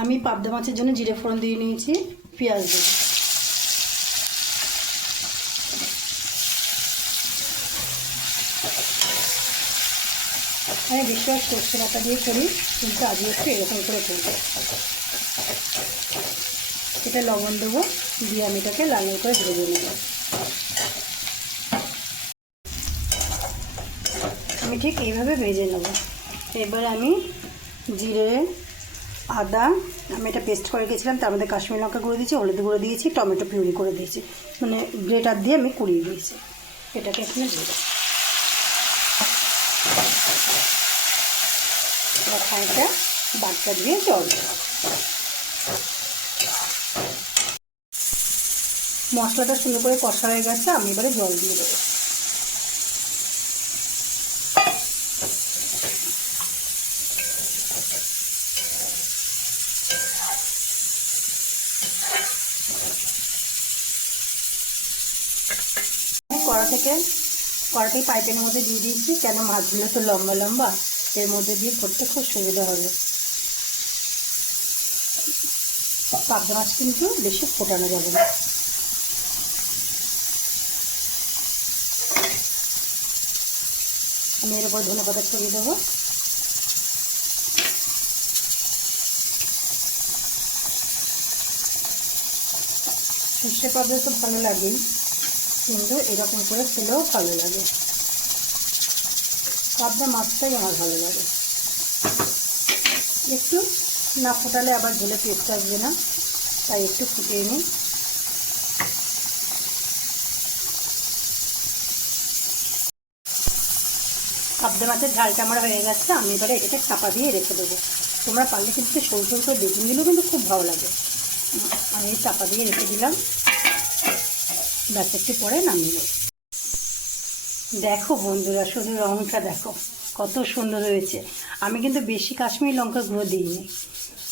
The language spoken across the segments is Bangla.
আমি পাবদা মাছের জন্য জিরে ফোড়ন দিয়ে নিয়েছি, পেঁয়াজ দেবো। আমি বেশিরভাগ সর্ষে বাটা দিয়ে করি, কিন্তু আজকে একটু এরকম করে করবো। এটা লবণ দেবো, দিয়ে আমি এটাকে লাল লাল করে ভেজে নেব। আমি ঠিক এইভাবে ভেজে নেব। এবার আমি জিরে, আদা, আমি এটা পেস্ট করে রেখেছিলাম, তার মধ্যে কাশ্মীরি লঙ্কা গুঁড়ো দিয়েছি, হলুদ গুঁড়ো দিয়েছি, টমেটো পিউরি করে দিয়েছি, মানে গ্রেটার দিয়ে আমি কুড়িয়ে দিয়েছি। এটাকে এখানে দিয়ে দেবো। খানিকটা বাটটা দিয়ে জল দেবো। মশলাটা সুন্দর করে কষা হয়ে গেছে, আমি এবারে জল দিয়ে দেবো। কড়াটি পাইপের মধ্যে দিয়ে দিয়েছি, কেন মাছগুলো তো লম্বা লম্বা, এর মধ্যে দিয়ে করতে খুব সুবিধা হবে। পাবদা মাছ কিন্তু বেশি ফোটানো যাবে না। আমি এর উপর ধনেপাতা ছড়িয়ে দেবো। সর্ষে পাবদা তো ভালো লাগেই, কিন্তু এরকম করে খেলেও ভালো লাগে। পাবদা মাছটাই আমার ভালো লাগে। একটু না ফোটালে আবার ঝোলে টেস্ট আসবে না, তাই একটু ফুটিয়ে নিই। পাবদা মাছের ঝালটা আমার হয়ে গেছে, আমি এবারে এটাকে চাপা দিয়ে রেখে দেবো। তোমরা পারলে কিন্তু সরু সরু করে বেগুন দিলেও কিন্তু খুব ভালো লাগে। আমি চাপা দিয়ে রেখে দিলাম, ব্যাস একটু পরে নামিয়ে নেব। দেখো বন্ধুরা, শুধু রঙটা দেখো কত সুন্দর হয়েছে। আমি কিন্তু বেশি কাশ্মীরি লঙ্কার গুঁড়ো দিইনি,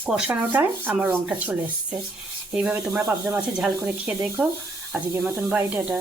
কষানোটায় আমার রঙটা চলে এসছে। এইভাবে তোমরা পাবদা মাছের ঝাল করে খেয়ে দেখো। আজকের মতন বাই, টাটা।